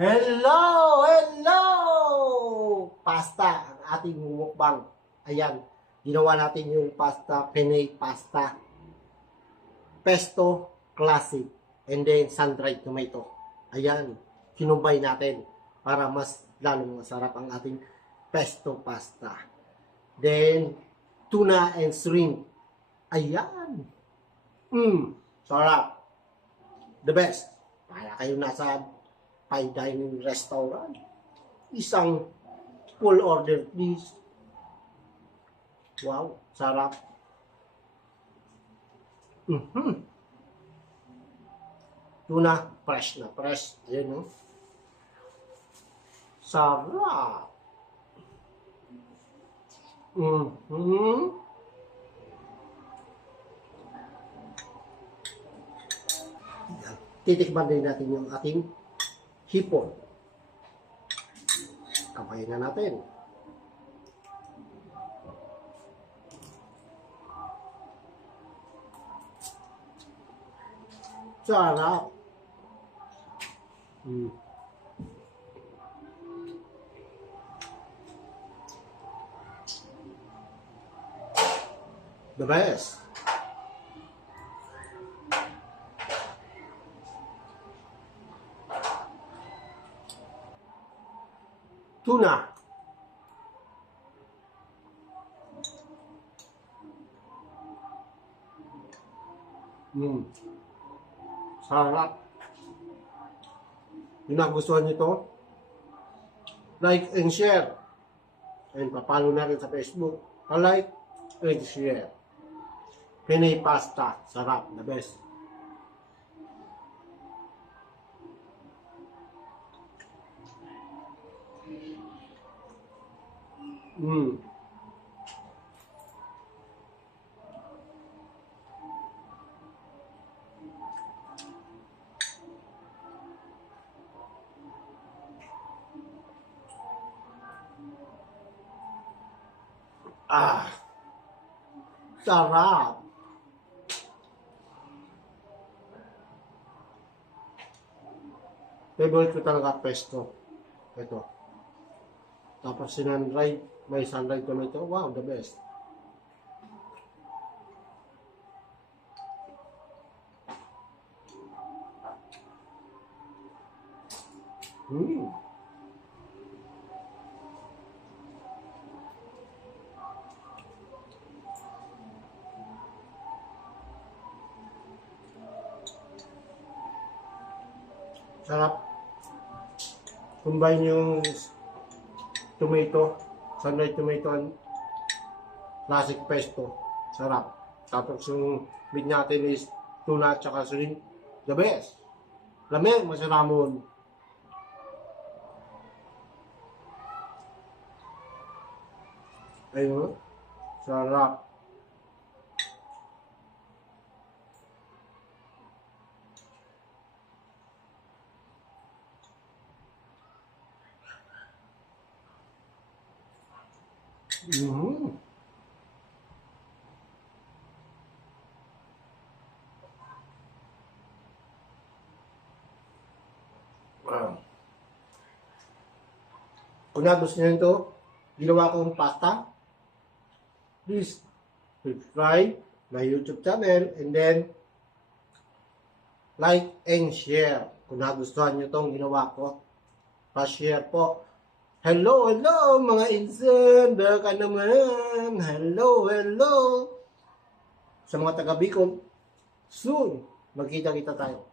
Hello! Hello! Pasta, ang ating mukbang. Ayan, ginawa natin yung pasta, penne pasta. Pesto classic. And then sun-dried tomato. Ayan, kinumbay natin para mas lalong masarap ang ating pesto pasta. Then, tuna and shrimp. Ayan. Sarap. The best. Para kayo nasa fine dining restaurant. Isang full order, please. Wow, sarap. Tuna, fresh na fresh. Ayan, no? Sarap. Titikman din natin yung ating hipon. Kapayin na natin. Sarap. The best. Tuna. Sarap. Yung nagustuhan nyo ito, like and share. And papalo na rin sa Facebook. Like and share. Penne pasta. Sarap. The best. Sarap. Favorite ko talaga pesto. Ito. Tapos sinunried, may sunlight tomato. Wow, the best. Sarap. Combine yung tomato, sunlight tomato and classic pesto. Sarap. Tapos yung meat natin is tuna at saka shrimp. The best. Lamig, masaramon. Ayun. Sarap. Kung nagustuhan nyo ito, ginawa kong pasta, please subscribe my YouTube channel and then like and share. Kung nagustuhan nyo itong ginawa ko, pa-share po. Hello, hello mga insan, baka naman. Hello, hello. Sa mga taga Bicol, soon, magkita-kita tayo.